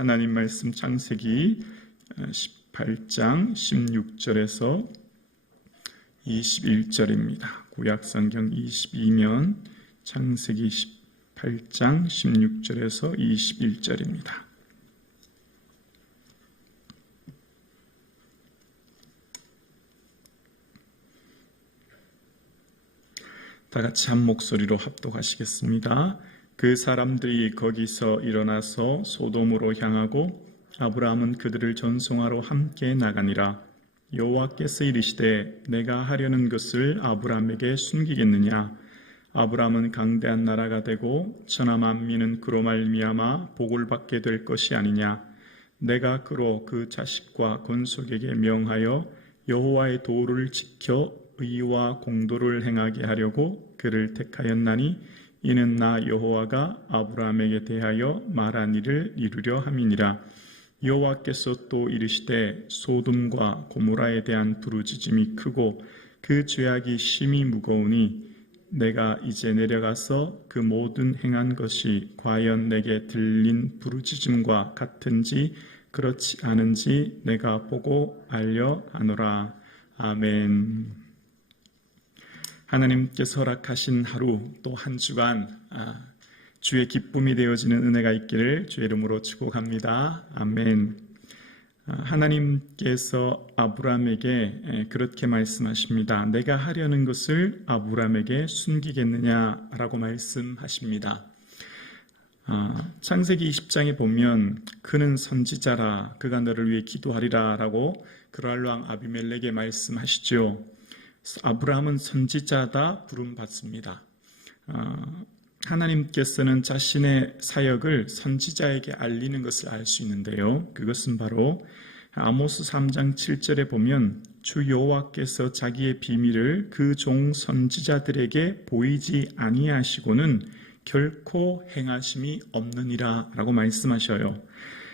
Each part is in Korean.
하나님 말씀 창세기 18장 16절에서 21절입니다. 구약성경 22면 창세기 18장 16절에서 21절입니다. 다 같이 한 목소리로 합독하시겠습니다. 그 사람들이 거기서 일어나서 소돔으로 향하고 아브라함은 그들을 전송하러 함께 나가니라. 여호와께서 이르시되 내가 하려는 것을 아브라함에게 숨기겠느냐. 아브라함은 강대한 나라가 되고 천하 만민은 그로 말미암아 복을 받게 될 것이 아니냐. 내가 그로 그 자식과 건속에게 명하여 여호와의 도를 지켜 의와 공도를 행하게 하려고 그를 택하였나니 이는 나 여호와가 아브라함에게 대하여 말한 일을 이루려 함이니라. 여호와께서 또 이르시되 소돔과 고모라에 대한 부르짖음이 크고 그 죄악이 심히 무거우니 내가 이제 내려가서 그 모든 행한 것이 과연 내게 들린 부르짖음과 같은지 그렇지 않은지 내가 보고 알려 하노라. 아멘. 하나님께서 허락하신 하루 또 한 주간 주의 기쁨이 되어지는 은혜가 있기를 주의 이름으로 축복합니다. 아멘. 하나님께서 아브라함에게 그렇게 말씀하십니다. 내가 하려는 것을 아브라함에게 숨기겠느냐라고 말씀하십니다. 창세기 20장에 보면 그는 선지자라 그가 너를 위해 기도하리라 라고 그랄왕 아비멜렉에게 말씀하시죠. 아브라함은 선지자다 부름받습니다. 하나님께서는 자신의 사역을 선지자에게 알리는 것을 알 수 있는데요. 그것은 바로 아모스 3장 7절에 보면 주 여호와께서 자기의 비밀을 그 종 선지자들에게 보이지 아니하시고는 결코 행하심이 없느니라 라고 말씀하셔요.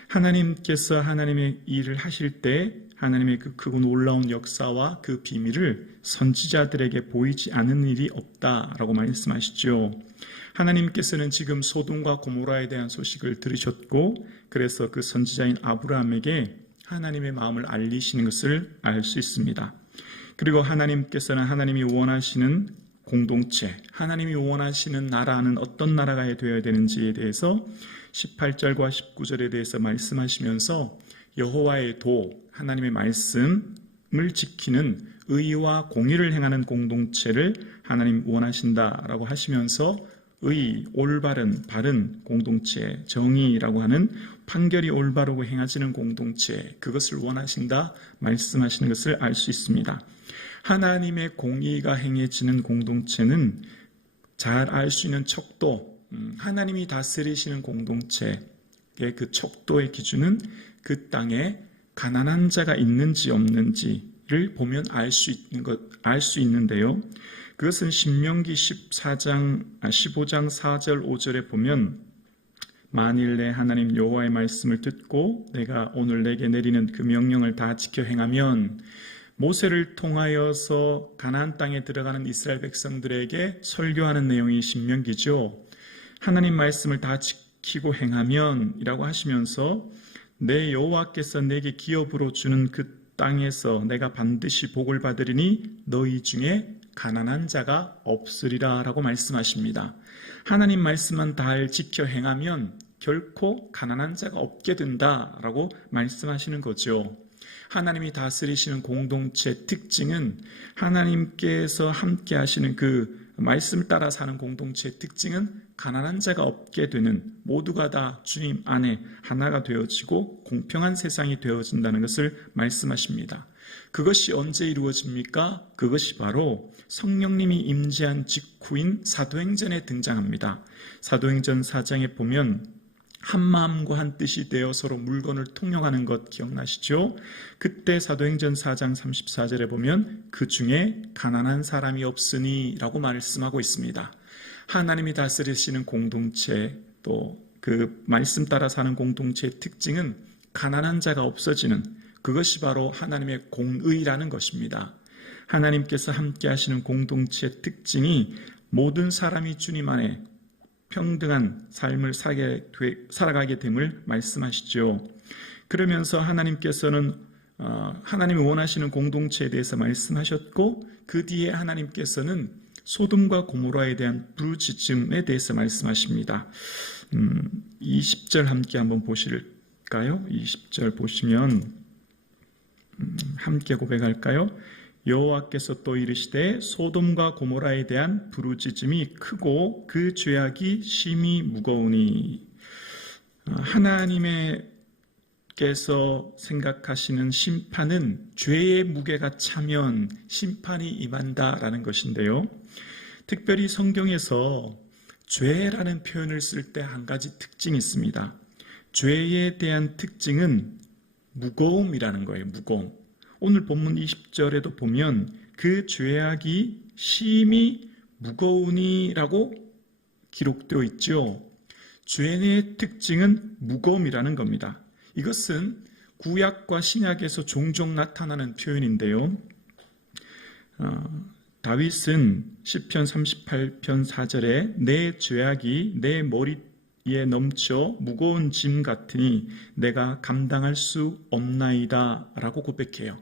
하나님께서 하나님의 일을 하실 때 하나님의 그 크고 놀라운 역사와 그 비밀을 선지자들에게 보이지 않는 일이 없다라고 말씀하시죠. 하나님께서는 지금 소돔과 고모라에 대한 소식을 들으셨고 그래서 그 선지자인 아브라함에게 하나님의 마음을 알리시는 것을 알 수 있습니다. 그리고 하나님께서는 하나님이 원하시는 공동체, 하나님이 원하시는 나라는 어떤 나라가 되어야 되는지에 대해서 18절과 19절에 대해서 말씀하시면서 여호와의 도, 하나님의 말씀을 지키는 의와 공의를 행하는 공동체를 하나님 원하신다라고 하시면서 의, 올바른, 바른 공동체, 정의라고 하는 판결이 올바르고 행하지는 공동체, 그것을 원하신다 말씀하시는 것을 알 수 있습니다. 하나님의 공의가 행해지는 공동체는 잘 알 수 있는 척도, 하나님이 다스리시는 공동체의 그 척도의 기준은 그 땅에 가난한 자가 있는지 없는지를 보면 알 수 있는데요. 그것은 신명기 15장 4절 5절에 보면 만일 내 하나님 여호와의 말씀을 듣고 내가 오늘 내게 내리는 그 명령을 다 지켜 행하면 모세를 통하여서 가나안 땅에 들어가는 이스라엘 백성들에게 설교하는 내용이 신명기죠. 하나님 말씀을 다 지키고 행하면 이라고 하시면서 내 여호와께서 내게 기업으로 주는 그 땅에서 내가 반드시 복을 받으리니 너희 중에 가난한 자가 없으리라 라고 말씀하십니다. 하나님 말씀만 잘 지켜 행하면 결코 가난한 자가 없게 된다라고 말씀하시는 거죠. 하나님이 다스리시는 공동체 특징은 하나님께서 함께 하시는 그 말씀을 따라 사는 공동체의 특징은 가난한 자가 없게 되는, 모두가 다 주님 안에 하나가 되어지고 공평한 세상이 되어진다는 것을 말씀하십니다. 그것이 언제 이루어집니까? 그것이 바로 성령님이 임재한 직후인 사도행전에 등장합니다. 사도행전 4장에 보면 한 마음과 한 뜻이 되어 서로 물건을 통용하는 것 기억나시죠? 그때 사도행전 4장 34절에 보면 그 중에 가난한 사람이 없으니 라고 말씀하고 있습니다. 하나님이 다스리시는 공동체, 또 그 말씀 따라 사는 공동체의 특징은 가난한 자가 없어지는, 그것이 바로 하나님의 공의라는 것입니다. 하나님께서 함께 하시는 공동체의 특징이 모든 사람이 주님 안에 평등한 삶을 살아가게 됨을 말씀하시죠. 그러면서 하나님께서는 하나님이 원하시는 공동체에 대해서 말씀하셨고, 그 뒤에 하나님께서는 소돔과 고모라에 대한 부르짖음에 대해서 말씀하십니다. 20절 함께 한번 보실까요? 20절 보시면 함께 고백할까요? 여호와께서 또 이르시되 소돔과 고모라에 대한 부르짖음이 크고 그 죄악이 심히 무거우니. 하나님께서 생각하시는 심판은 죄의 무게가 차면 심판이 임한다라는 것인데요. 특별히 성경에서 죄라는 표현을 쓸 때 한 가지 특징이 있습니다. 죄에 대한 특징은 무거움이라는 거예요. 무거움. 오늘 본문 20절에도 보면 그 죄악이 심히 무거우니라고 기록되어 있죠. 죄의 특징은 무거움이라는 겁니다. 이것은 구약과 신약에서 종종 나타나는 표현인데요. 다윗은 시편 38편 4절에 내 죄악이 내 머리에 넘쳐 무거운 짐 같으니 내가 감당할 수 없나이다 라고 고백해요.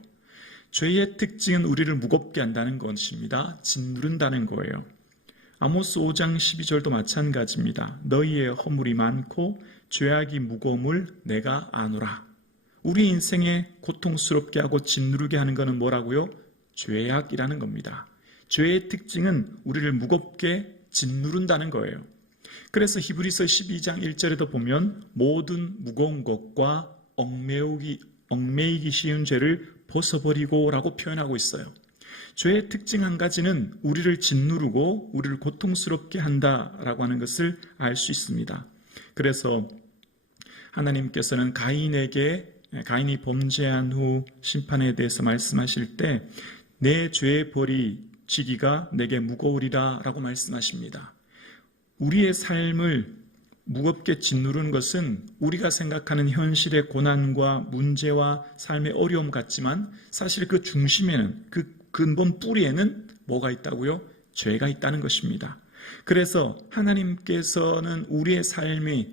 죄의 특징은 우리를 무겁게 한다는 것입니다. 짓누른다는 거예요. 아모스 5장 12절도 마찬가지입니다. 너희의 허물이 많고 죄악이 무거움을 내가 아노라. 우리 인생에 고통스럽게 하고 짓누르게 하는 것은 뭐라고요? 죄악이라는 겁니다. 죄의 특징은 우리를 무겁게 짓누른다는 거예요. 그래서 히브리서 12장 1절에도 보면 모든 무거운 것과 얽매이기 쉬운 죄를 벗어버리고 라고 표현하고 있어요. 죄의 특징 한 가지는 우리를 짓누르고 우리를 고통스럽게 한다라고 하는 것을 알 수 있습니다. 그래서 하나님께서는 가인이 범죄한 후 심판에 대해서 말씀하실 때 내 죄의 벌이 지기가 내게 무거우리라 라고 말씀하십니다. 우리의 삶을 무겁게 짓누르는 것은 우리가 생각하는 현실의 고난과 문제와 삶의 어려움 같지만 사실 그 중심에는, 그 근본 뿌리에는 뭐가 있다고요? 죄가 있다는 것입니다. 그래서 하나님께서는 우리의 삶이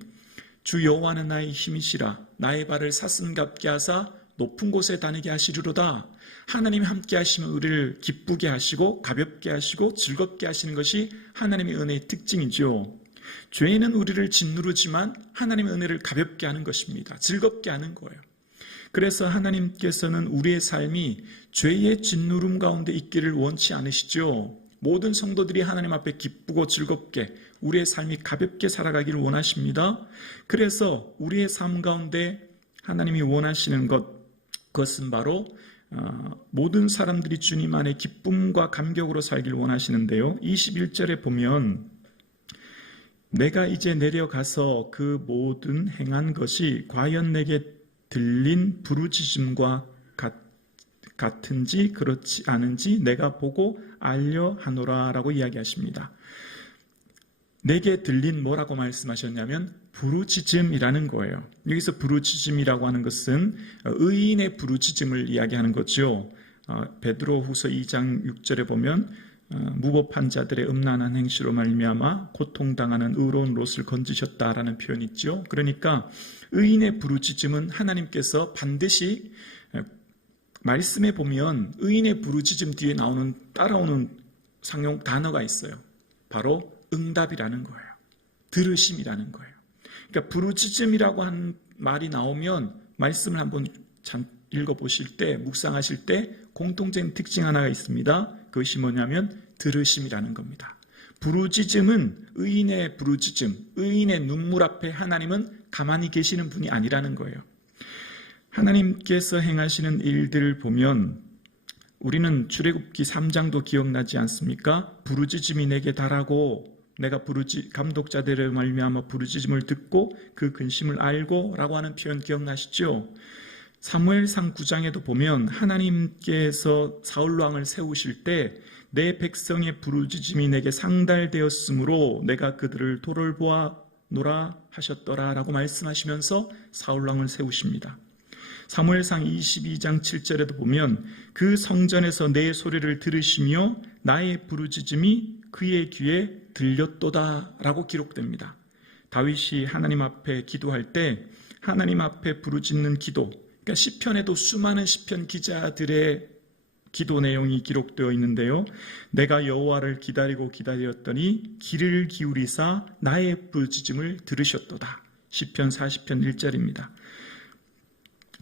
주 여호와는 나의 힘이시라 나의 발을 사슴같게 하사 높은 곳에 다니게 하시리로다. 하나님이 함께 하시면 우리를 기쁘게 하시고 가볍게 하시고 즐겁게 하시는 것이 하나님의 은혜의 특징이죠. 죄는 우리를 짓누르지만 하나님의 은혜를 가볍게 하는 것입니다. 즐겁게 하는 거예요. 그래서 하나님께서는 우리의 삶이 죄의 짓누름 가운데 있기를 원치 않으시죠. 모든 성도들이 하나님 앞에 기쁘고 즐겁게 우리의 삶이 가볍게 살아가기를 원하십니다. 그래서 우리의 삶 가운데 하나님이 원하시는 그것은 바로 모든 사람들이 주님 안에 기쁨과 감격으로 살기를 원하시는데요. 21절에 보면 내가 이제 내려가서 그 모든 행한 것이 과연 내게 들린 부르짖음과 같은지 그렇지 않은지 내가 보고 알려 하노라 라고 이야기하십니다. 내게 들린 뭐라고 말씀하셨냐면 부르짖음이라는 거예요. 여기서 부르짖음이라고 하는 것은 의인의 부르짖음을 이야기하는 거죠. 베드로후서 2장 6절에 보면 무법한 자들의 음란한 행실로 말미암아 고통당하는 의로운 롯을 건지셨다라는 표현이 있죠. 그러니까 의인의 부르짖음은 하나님께서 반드시 말씀에 보면 의인의 부르짖음 뒤에 따라오는 상용 단어가 있어요. 바로 응답이라는 거예요. 들으심이라는 거예요. 그러니까 부르짖음이라고 한 말이 나오면 말씀을 한번 읽어보실 때, 묵상하실 때 공통적인 특징 하나가 있습니다. 그것이 뭐냐면 들으심이라는 겁니다. 부르짖음은 의인의 부르짖음, 의인의 눈물 앞에 하나님은 가만히 계시는 분이 아니라는 거예요. 하나님께서 행하시는 일들을 보면 우리는 출애굽기 3장도 기억나지 않습니까? 부르짖음이 내게 달하고 내가 감독자들의 말미암아 부르짖음을 듣고 그 근심을 알고 라고 하는 표현 기억나시죠? 사무엘상 9장에도 보면 하나님께서 사울왕을 세우실 때 내 백성의 부르짖음이 내게 상달되었으므로 내가 그들을 돌보아노라 하셨더라 라고 말씀하시면서 사울왕을 세우십니다. 사무엘상 22장 7절에도 보면 그 성전에서 내 소리를 들으시며 나의 부르짖음이 그의 귀에 들렸도다라고 기록됩니다. 다윗이 하나님 앞에 기도할 때 하나님 앞에 부르짖는 기도, 그러니까 시편에도 수많은 시편 기자들의 기도 내용이 기록되어 있는데요. 내가 여호와를 기다리고 기다렸더니 귀를 기울이사 나의 부르짖음을 들으셨도다. 시편 40편 1절입니다.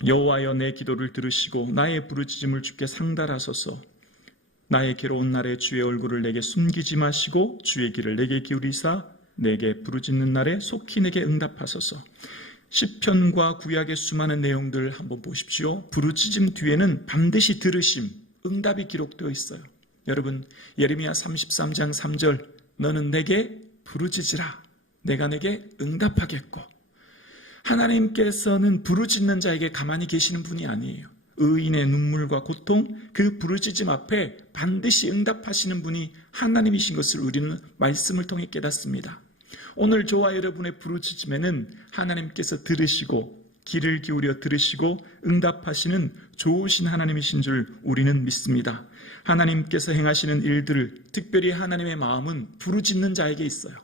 여호와여 내 기도를 들으시고 나의 부르짖음을 주께 상달하소서. 나의 괴로운 날에 주의 얼굴을 내게 숨기지 마시고 주의 귀를 내게 기울이사 내게 부르짖는 날에 속히 내게 응답하소서. 시편과 구약의 수많은 내용들 한번 보십시오. 부르짖음 뒤에는 반드시 들으심, 응답이 기록되어 있어요. 여러분, 예레미야 33장 3절, 너는 내게 부르짖으라. 내가 내게 응답하겠고. 하나님께서는 부르짖는 자에게 가만히 계시는 분이 아니에요. 의인의 눈물과 고통, 그 부르짖음 앞에 반드시 응답하시는 분이 하나님이신 것을 우리는 말씀을 통해 깨닫습니다. 오늘 저와 여러분의 부르짖음에는 하나님께서 들으시고 귀를 기울여 들으시고 응답하시는 좋으신 하나님이신 줄 우리는 믿습니다. 하나님께서 행하시는 일들을, 특별히 하나님의 마음은 부르짖는 자에게 있어요.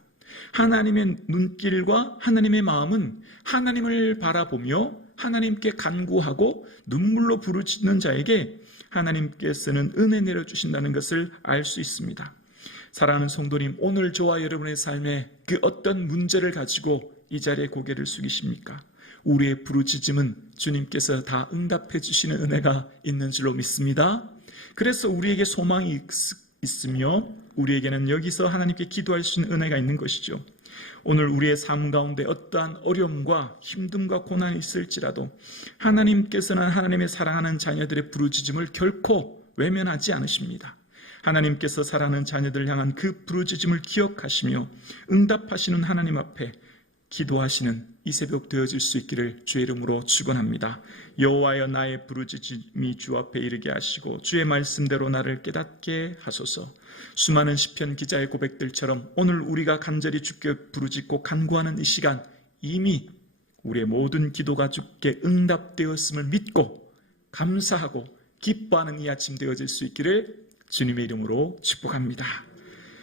하나님의 눈길과 하나님의 마음은 하나님을 바라보며 하나님께 간구하고 눈물로 부르짖는 자에게 하나님께서는 은혜 내려주신다는 것을 알 수 있습니다. 사랑하는 성도님, 오늘 저와 여러분의 삶에 그 어떤 문제를 가지고 이 자리에 고개를 숙이십니까? 우리의 부르짖음은 주님께서 다 응답해 주시는 은혜가 있는 줄로 믿습니다. 그래서 우리에게 소망이 있으며 우리에게는 여기서 하나님께 기도할 수 있는 은혜가 있는 것이죠. 오늘 우리의 삶 가운데 어떠한 어려움과 힘듦과 고난이 있을지라도 하나님께서는 하나님의 사랑하는 자녀들의 부르짖음을 결코 외면하지 않으십니다. 하나님께서 사랑하는 자녀들을 향한 그 부르짖음을 기억하시며 응답하시는 하나님 앞에 기도하시는 이 새벽 되어질 수 있기를 주의 이름으로 축원합니다. 여호와여 나의 부르짖음이 주 앞에 이르게 하시고 주의 말씀대로 나를 깨닫게 하소서. 수많은 시편 기자의 고백들처럼 오늘 우리가 간절히 주께 부르짖고 간구하는 이 시간, 이미 우리의 모든 기도가 주께 응답되었음을 믿고 감사하고 기뻐하는 이 아침 되어질 수 있기를 주님의 이름으로 축복합니다.